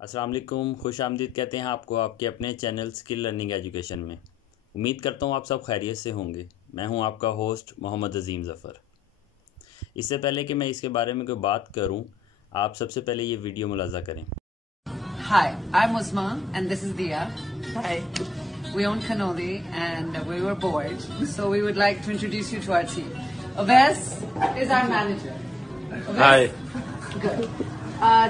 अस्सलाम वालेकुम, खुश आमदीद कहते हैं आपको आपके अपने चैनल स्किल लर्निंग एजुकेशन में। उम्मीद करता हूँ आप सब खैरियत से होंगे। मैं हूँ आपका होस्ट मोहम्मद अजीम ज़फ़र। इससे पहले कि मैं इसके बारे में कोई बात करूँ, आप सबसे पहले ये वीडियो मुलाज़ा करें। Hi, I'm Uzma and this is Dia. Hi. We own Cannoli and we were bored, so we would like to introduce you to our team. Aves is our manager. Aves? Hi. Good.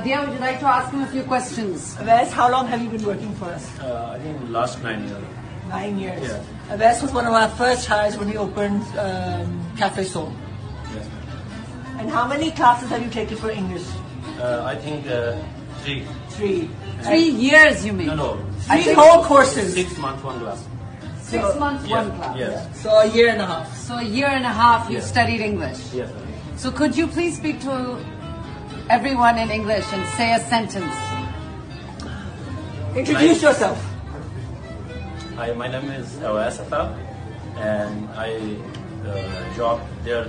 Dia, would you like to ask him a few questions? Abbas, how long have you been working for us? I think last 9 years. 9 years. Yeah. Abbas was one of our first hires when we opened Cafe Soul. Yes. And how many classes have you taken for English? I think 3. 3. 3 years, you mean? No. Three whole courses. 6 months, 1 class. 6 months, Yes. one class. Yes. So a year and a half. So a year and a half you Yes. studied English. Yes. So could you please speak to everyone in English and say a sentence? Introduce yourself. Hi, my name is Awais Atta, and I job their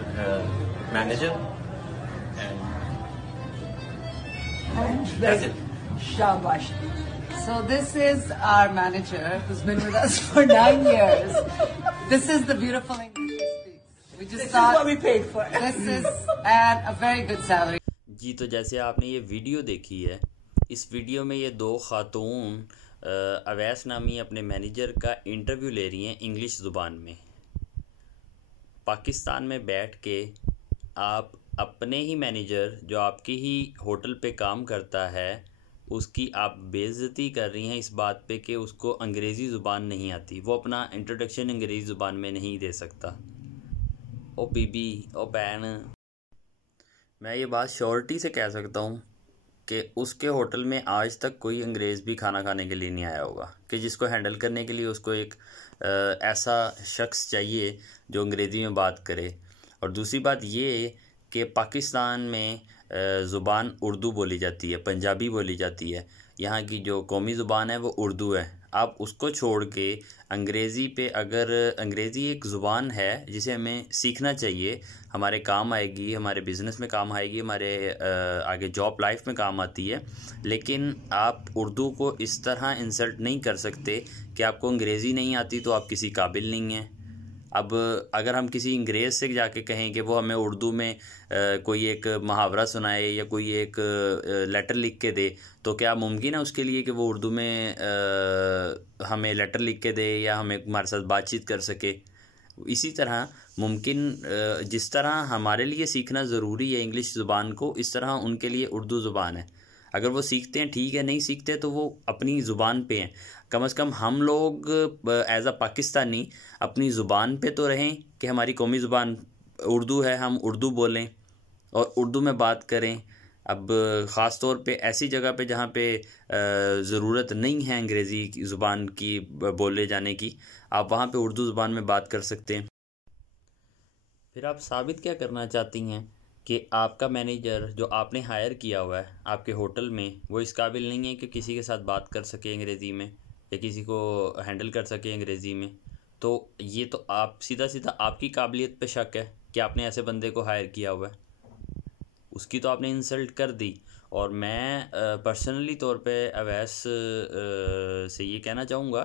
manager, and that's it. Shabash. So this is our manager who's been with us for 9 years. This is the beautiful English he speaks. We This just is what thought we paid for. this is at a very good salary. जी, तो जैसे आपने ये video देखी है, इस video में ये 2 खातून अवैस नामी अपने मैनेजर का इंटरव्यू ले रही हैं इंग्लिश ज़ुबान में। पाकिस्तान में बैठ के आप अपने ही मैनेजर जो आपकी ही होटल पे काम करता है उसकी आप बेइज्जती कर रही हैं इस बात पे कि उसको अंग्रेज़ी ज़ुबान नहीं आती, वो अपना इंट्रोडक्शन अंग्रेज़ी ज़ुबान में नहीं दे सकता। ओ बीबी, ओ बहन, मैं ये बात श्योरिटी से कह सकता हूँ कि उसके होटल में आज तक कोई अंग्रेज़ भी खाना खाने के लिए नहीं आया होगा कि जिसको हैंडल करने के लिए उसको एक ऐसा शख्स चाहिए जो अंग्रेज़ी में बात करे। और दूसरी बात ये कि पाकिस्तान में ज़ुबान उर्दू बोली जाती है, पंजाबी बोली जाती है। यहाँ की जो कौमी ज़ुबान है वो उर्दू है। आप उसको छोड़ के अंग्रेज़ी पे, अगर अंग्रेज़ी एक ज़ुबान है जिसे हमें सीखना चाहिए, हमारे काम आएगी, हमारे बिज़नेस में काम आएगी, हमारे आगे जॉब लाइफ में काम आती है, लेकिन आप उर्दू को इस तरह इंसल्ट नहीं कर सकते कि आपको अंग्रेज़ी नहीं आती तो आप किसी काबिल नहीं हैं। अब अगर हम किसी अंग्रेज़ से जाके कहें कि वो हमें उर्दू में कोई एक मुहावरा सुनाए या कोई एक लेटर लिख के दे, तो क्या मुमकिन है उसके लिए कि वो उर्दू में हमें लेटर लिख के दे या हमें हमारे साथ बातचीत कर सके? इसी तरह मुमकिन जिस तरह हमारे लिए सीखना ज़रूरी है इंग्लिश ज़ुबान को, इस तरह उनके लिए उर्दू ज़ुबान है। अगर वो सीखते हैं ठीक है, नहीं सीखते तो वो अपनी ज़ुबान पे हैं। कम से कम हम लोग एज अ पाकिस्तानी अपनी ज़ुबान पे तो रहें कि हमारी कौमी ज़ुबान उर्दू है, हम उर्दू बोलें और उर्दू में बात करें। अब ख़ास तौर पे ऐसी जगह पे जहाँ पे ज़रूरत नहीं है अंग्रेज़ी ज़ुबान की बोले जाने की, आप वहाँ पे उर्दू ज़ुबान में बात कर सकते हैं। फिर आप साबित क्या करना चाहती हैं कि आपका मैनेजर जो आपने हायर किया हुआ है आपके होटल में, वो इस काबिल नहीं है कि किसी के साथ बात कर सके अंग्रेज़ी में या किसी को हैंडल कर सके अंग्रेज़ी में। तो ये तो आप सीधा सीधा आपकी काबिलियत पे शक है कि आपने ऐसे बंदे को हायर किया हुआ है। उसकी तो आपने इंसल्ट कर दी। और मैं पर्सनली तौर पे अवैस से ये कहना चाहूँगा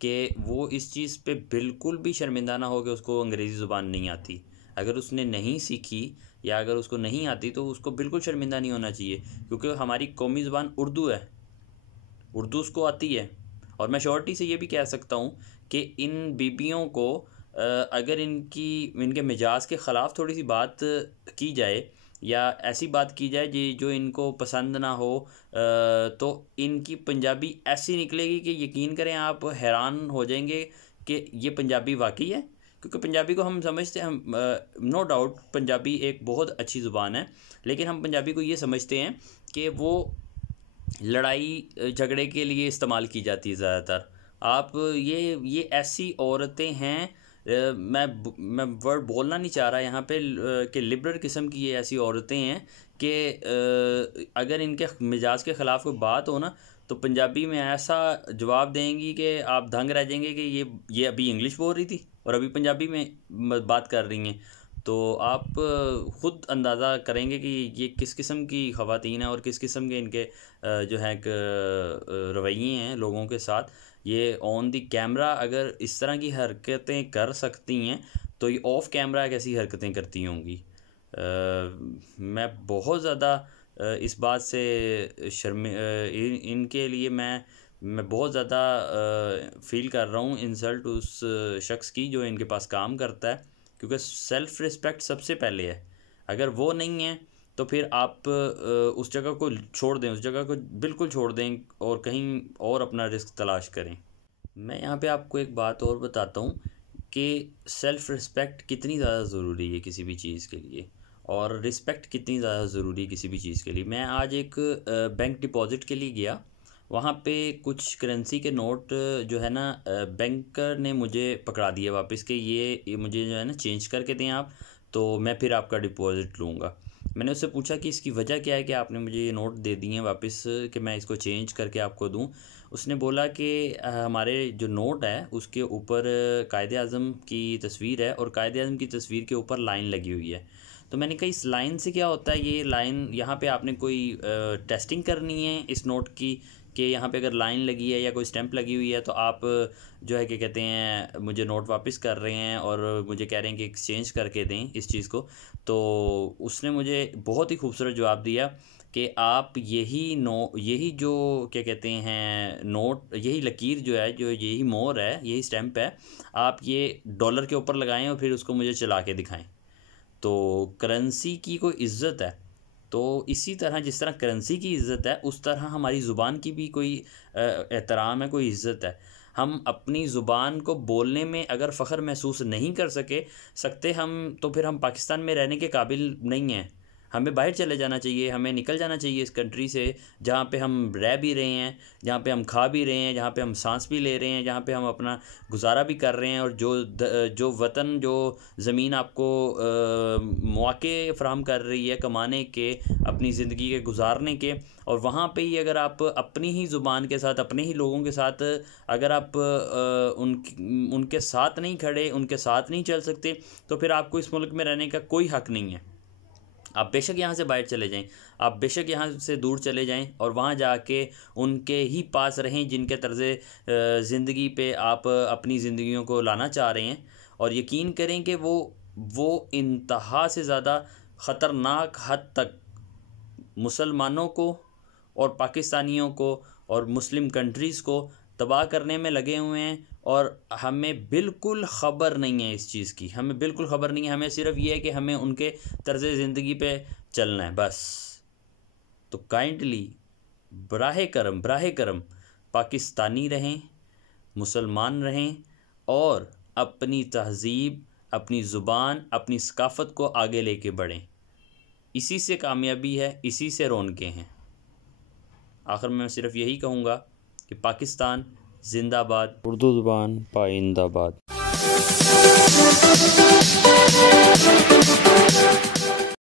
कि वो इस चीज़ पे बिल्कुल भी शर्मिंदा ना हो कि उसको अंग्रेज़ी ज़ुबान नहीं आती। अगर उसने नहीं सीखी या अगर उसको नहीं आती तो उसको बिल्कुल शर्मिंदा नहीं होना चाहिए, क्योंकि हमारी कौमी ज़ुबान उर्दू है, उर्दू उसको आती है। और मैं श्योरिटी से ये भी कह सकता हूँ कि इन बीबियों को अगर इनके मिजाज के ख़िलाफ़ थोड़ी सी बात की जाए या ऐसी बात की जाए जो इनको पसंद ना हो, तो इनकी पंजाबी ऐसी निकलेगी कि यकीन करें आप हैरान हो जाएंगे कि ये पंजाबी वाकई है। क्योंकि पंजाबी को हम समझते हैं, हम नो डाउट पंजाबी एक बहुत अच्छी ज़ुबान है, लेकिन हम पंजाबी को ये समझते हैं कि वो लड़ाई झगड़े के लिए इस्तेमाल की जाती है ज़्यादातर। आप ये ऐसी औरतें हैं, मैं वर्ड बोलना नहीं चाह रहा यहाँ पे कि लिबरल किस्म की ये ऐसी औरतें हैं कि अगर इनके मिजाज के ख़िलाफ़ कोई बात हो ना तो पंजाबी में ऐसा जवाब देंगी कि आप दंग रह जाएंगे कि ये अभी इंग्लिश बोल रही थी और अभी पंजाबी में बात कर रही हैं। तो आप ख़ुद अंदाज़ा करेंगे कि ये किस किस्म की ख़वातीन हैं और किस किस्म के इनके जो है रवैये हैं लोगों के साथ। ये ऑन दी कैमरा अगर इस तरह की हरकतें कर सकती हैं तो ये ऑफ़ कैमरा कैसी हरकतें करती होंगी। मैं बहुत ज़्यादा इस बात से इनके लिए मैं बहुत ज़्यादा फ़ील कर रहा हूँ इंसल्ट उस शख्स की जो इनके पास काम करता है, क्योंकि सेल्फ़ रिस्पेक्ट सबसे पहले है। अगर वो नहीं है तो फिर आप उस जगह को छोड़ दें, उस जगह को बिल्कुल छोड़ दें और कहीं और अपना रिस्क तलाश करें। मैं यहाँ पे आपको एक बात और बताता हूँ कि सेल्फ़ रिस्पेक्ट कितनी ज़्यादा ज़रूरी है किसी भी चीज़ के लिए, और रिस्पेक्ट कितनी ज़्यादा ज़रूरी है किसी भी चीज़ के लिए। मैं आज एक बैंक डिपॉज़िट के लिए गया, वहाँ पे कुछ करेंसी के नोट जो है ना बैंकर ने मुझे पकड़ा दिया वापस कि ये मुझे जो है ना चेंज करके दें आप, तो मैं फिर आपका डिपॉज़िट लूँगा। मैंने उससे पूछा कि इसकी वजह क्या है कि आपने मुझे ये नोट दे दिए हैं वापस कि मैं इसको चेंज करके आपको दूँ। उसने बोला कि हमारे जो नोट है उसके ऊपर कायदे-आज़म की तस्वीर है और कायदे-आज़म की तस्वीर के ऊपर लाइन लगी हुई है। तो मैंने कहा इस लाइन से क्या होता है, ये लाइन यहाँ पे आपने कोई टेस्टिंग करनी है इस नोट की कि यहाँ पे अगर लाइन लगी है या कोई स्टैंप लगी हुई है तो आप जो है क्या कहते हैं मुझे नोट वापस कर रहे हैं और मुझे कह रहे हैं कि एक्सचेंज करके दें इस चीज़ को। तो उसने मुझे बहुत ही खूबसूरत जवाब दिया कि आप यही जो क्या कहते हैं नोट, यही लकीर जो है, जो यही मोहर है, यही स्टैंप है, आप ये डॉलर के ऊपर लगाएं और फिर उसको मुझे चला के दिखाएं। तो करेंसी की कोई इज़्ज़त है, तो इसी तरह जिस तरह करेंसी की इज़्ज़त है उस तरह हमारी ज़ुबान की भी कोई एहतराम है, कोई इज़्ज़त है। हम अपनी ज़ुबान को बोलने में अगर फ़ख्र महसूस नहीं कर सकते हम, तो फिर हम पाकिस्तान में रहने के काबिल नहीं हैं। हमें बाहर चले जाना चाहिए, हमें निकल जाना चाहिए इस कंट्री से जहाँ पे हम रह भी रहे हैं, जहाँ पे हम खा भी रहे हैं, जहाँ पे हम सांस भी ले रहे हैं, जहाँ पे हम अपना गुजारा भी कर रहे हैं, और जो वतन, जो ज़मीन आपको मौके फ़राहम कर रही है कमाने के, अपनी ज़िंदगी के गुजारने के, और वहाँ पे ही अगर आप अपनी ही ज़ुबान के साथ, अपने ही लोगों के साथ अगर आप उनके साथ नहीं खड़े, उनके साथ नहीं चल सकते, तो फिर आपको इस मुल्क में रहने का कोई हक़ नहीं है। आप बेशक यहाँ से बाहर चले जाएं, आप बेशक यहाँ से दूर चले जाएं और वहाँ जाके उनके ही पास रहें जिनके तर्ज़े ज़िंदगी पे आप अपनी ज़िंदगियों को लाना चाह रहे हैं, और यकीन करें कि वो इंतहा से ज़्यादा ख़तरनाक हद तक मुसलमानों को और पाकिस्तानियों को और मुस्लिम कंट्रीज़ को तबाह करने में लगे हुए हैं, और हमें बिल्कुल ख़बर नहीं है इस चीज़ की, हमें बिल्कुल ख़बर नहीं है। हमें सिर्फ़ ये है कि हमें उनके तर्ज़ ज़िंदगी पे चलना है बस। तो काइंडली बराहे करम पाकिस्तानी रहें, मुसलमान रहें, और अपनी तहज़ीब, अपनी ज़ुबान, अपनी सकाफ़त को आगे लेके बढ़ें। इसी से कामयाबी है, इसी से रौनकें हैं। आखिर में मैं सिर्फ़ यही कहूँगा कि पाकिस्तान जिंदाबाद, उर्दू ज़ुबान पाइंदाबाद।